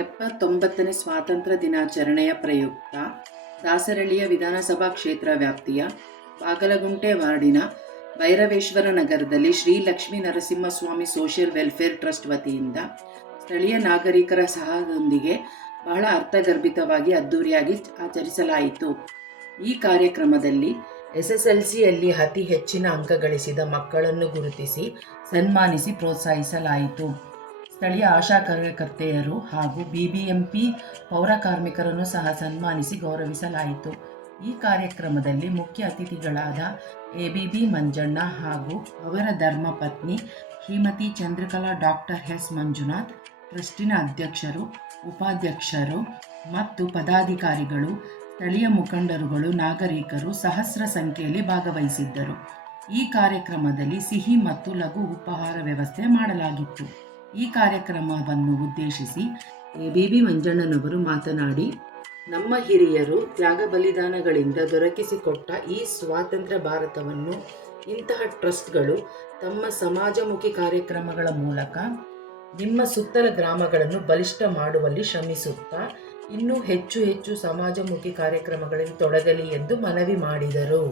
ಎಪ್ಪತ್ತೊಂಬತ್ತನೇ ಸ್ವಾತಂತ್ರ್ಯ ದಿನಾಚರಣೆಯ ಪ್ರಯುಕ್ತ ದಾಸರಳ್ಳಿಯ ವಿಧಾನಸಭಾ ಕ್ಷೇತ್ರ ವ್ಯಾಪ್ತಿಯ ಬಾಗಲಗುಂಟೆ ವಾರ್ಡಿನ ಭೈರವೇಶ್ವರ ನಗರದಲ್ಲಿ Shri Lakshmi Narasimhaswamy social welfare trust ವತಿಯಿಂದ ಸ್ಥಳೀಯ ನಾಗರಿಕರ ಸಹದೊಂದಿಗೆ ಬಹಳ ಅರ್ಥಗರ್ಭಿತವಾಗಿ ಅದ್ದೂರಿಯಾಗಿ ಆಚರಿಸಲಾಯಿತು. ಈ ಕಾರ್ಯಕ್ರಮದಲ್ಲಿ ಎಸ್ಎಸ್ಎಲ್ಸಿಯಲ್ಲಿ ಅತಿ ಹೆಚ್ಚಿನ ಅಂಕ ಗಳಿಸಿದ ಮಕ್ಕಳನ್ನು ಗುರುತಿಸಿ ಸನ್ಮಾನಿಸಿ ಪ್ರೋತ್ಸಾಹಿಸಲಾಯಿತು. ಸ್ಥಳೀಯ ಆಶಾ ಕಾರ್ಯಕರ್ತೆಯರು ಹಾಗೂ ಬಿಬಿಎಂಪಿ ಪೌರ ಕಾರ್ಮಿಕರನ್ನು ಸಹ ಸನ್ಮಾನಿಸಿ ಗೌರವಿಸಲಾಯಿತು. ಈ ಕಾರ್ಯಕ್ರಮದಲ್ಲಿ ಮುಖ್ಯ ಅತಿಥಿಗಳಾದ ಎಬಿಬಿ ಮಂಜಣ್ಣ ಹಾಗೂ ಅವರ ಧರ್ಮಪತ್ನಿ ಶ್ರೀಮತಿ ಚಂದ್ರಕಲಾ ಡಾಕ್ಟರ್ ಎಸ್ ಮಂಜುನಾಥ್, ಟ್ರಸ್ಟಿನ ಅಧ್ಯಕ್ಷರು, ಉಪಾಧ್ಯಕ್ಷರು ಮತ್ತು ಪದಾಧಿಕಾರಿಗಳು, ಸ್ಥಳೀಯ ಮುಖಂಡರುಗಳು, ನಾಗರಿಕರು ಸಹಸ್ರ ಸಂಖ್ಯೆಯಲ್ಲಿ ಭಾಗವಹಿಸಿದ್ದರು. ಈ ಕಾರ್ಯಕ್ರಮದಲ್ಲಿ ಸಿಹಿ ಮತ್ತು ಲಘು ಉಪಹಾರ ವ್ಯವಸ್ಥೆ ಮಾಡಲಾಗಿತ್ತು. ಈ ಕಾರ್ಯಕ್ರಮವನ್ನು ಉದ್ದೇಶಿಸಿ ಬಿ ಬಿ ಮಂಜಣ್ಣನವರು ಮಾತನಾಡಿ, ನಮ್ಮ ಹಿರಿಯರು ತ್ಯಾಗ ಬಲಿದಾನಗಳಿಂದ ದೊರಕಿಸಿಕೊಟ್ಟ ಈ ಸ್ವಾತಂತ್ರ್ಯ ಭಾರತವನ್ನು ಇಂತಹ ಟ್ರಸ್ಟ್ಗಳು ತಮ್ಮ ಸಮಾಜಮುಖಿ ಕಾರ್ಯಕ್ರಮಗಳ ಮೂಲಕ ನಿಮ್ಮ ಸುತ್ತಲ ಗ್ರಾಮಗಳನ್ನು ಬಲಿಷ್ಠ ಮಾಡುವಲ್ಲಿ ಶ್ರಮಿಸುತ್ತಾ, ಇನ್ನೂ ಹೆಚ್ಚು ಹೆಚ್ಚು ಸಮಾಜಮುಖಿ ಕಾರ್ಯಕ್ರಮಗಳಲ್ಲಿ ತೊಡಗಲಿ ಎಂದು ಮನವಿ ಮಾಡಿದರು.